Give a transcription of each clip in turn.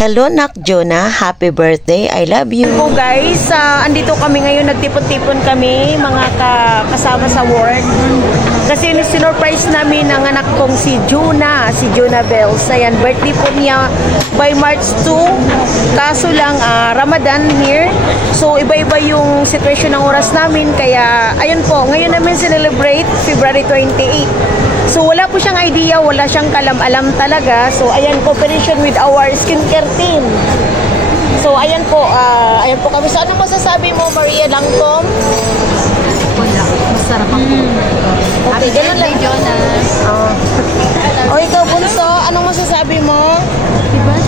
Hello, Nak Jonah. Happy birthday. I love you. So guys, andito kami ngayon. Nagtipon-tipon kami, mga kasama sa work. Kasi sinurprise namin ang anak kong si Jonah Bells. Ayan, birthday po niya by March 2. Kaso lang, Ramadan here. So, iba-iba yung situation ng oras namin. Kaya, ayun po, ngayon namin celebrate February 28. So, wala po siyang idea, wala siyang kalam-alam talaga. So, ayan, cooperation with our skincare team. So, ayan po kami. So, ano masasabi mo, Maria Langkom? Wala, masarap ako. Okay, ganun lang. Jonah. O, ikaw, Bunso, anong masasabi mo? Diba?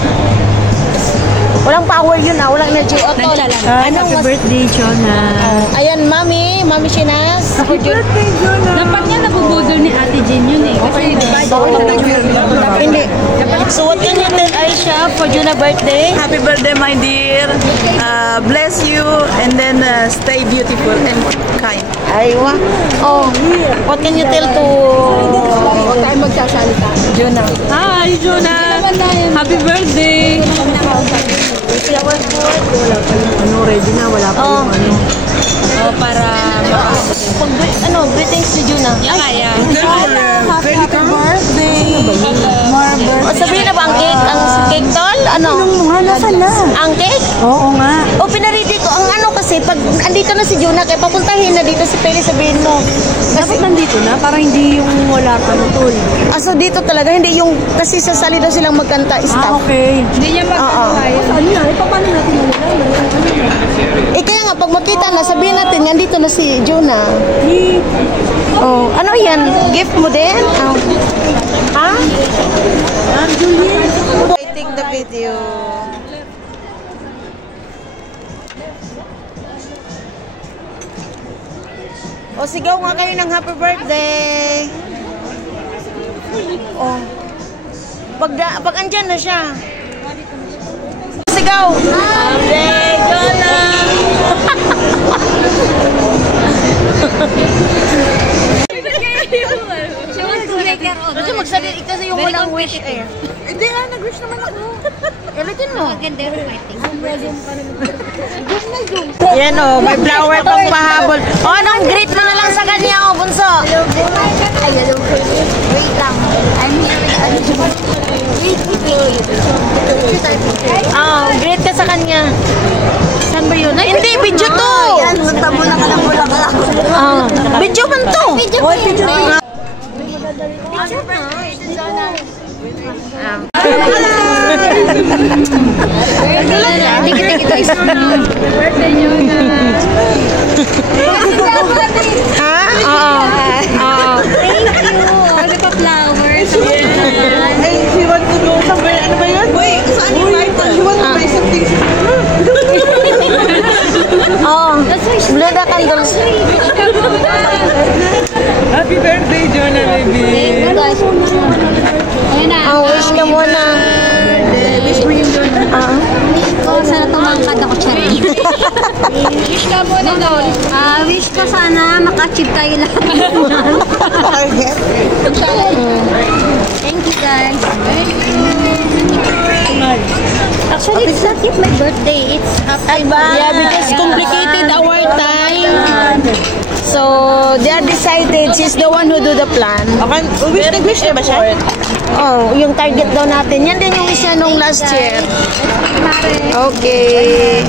Walang power yun, walang energy. Otol, Happy birthday, Jonah. Ayan, Mami Shinas. Happy birthday, Jonah. Dapat nga nabubudol ni Ate Jean yun eh. Kasi diba, Hindi. So, what can you tell Aisha for Jonah birthday? Happy birthday, my dear. Bless you and then stay beautiful and kind. Aywa. Oh, what can you tell to Huwag tayo magsasalita. Jonah. Hi, Jonah. Happy birthday. Flower food. Ready na, wala pa yung ano. Para Greetings to Jonah. kaya. Happy birthday. More birthday. Sabihin na ba ang cake? Ang cake tol? Ano? Nasaan na? Ang cake? Oo nga. O, pinaredy ko. Ang ano kasi, pag andito na si Jonah, kaya papuntahin na dito si Peli, sabihin mo. Dapat nandito na, para hindi yung wala ka nutol. So dito talaga, hindi yung, kasi sasali daw silang magkanta, staff. Okay. Hindi niya magkakayan. Ano na? Paano natin malalaman? Kaya nga, pag makita na, sabihin natin, andito na si Jonah. Oh, ano yan? Gift mo din? Oh. Ha? I take the video. O, sigaw nga kayo ng happy birthday. Oh. Pag andyan na siya. Sigaw. Birthday, Jonah. Kasi magsalita kasi yung walang wish eh. Hindi nga, nag-wish naman ako. Ulitin mo. Yan o, may flower pang pahabol. O, anong greet mo na lang sa kanya o, Bunso? Wait lang. I'm Greet ka sa kanya. Saan ba yun? Ay, hindi, video to. Yan, tabo na ka ng bulaklak. Video man to. Oy, video na. Dikit-dikit guys. Birthday nyo na. Ha? Oo. Thank you. Ano pa flowers? Hey, she want to go somewhere. Ano ba yun? Wait, saan yung light? She want to buy something. Oo. Blow the candles. Happy birthday, Jonah, baby. Thank you guys. Ayun na. Wish ka muna. Wish mo yung Jonah. Sana tumangkad ako, Charin. Wish ka muna, Lol. Wish ko sana maka-achieve tayo lahat. Thank you, guys. Actually, it's not yet my birthday. It's after my... Yeah, because complicated our time. So, they are decided. She's the one who do the plan. Okay, nag-wish na ba siya? Oh, yung target daw natin. Yan din yung wish niya nung last year. Okay.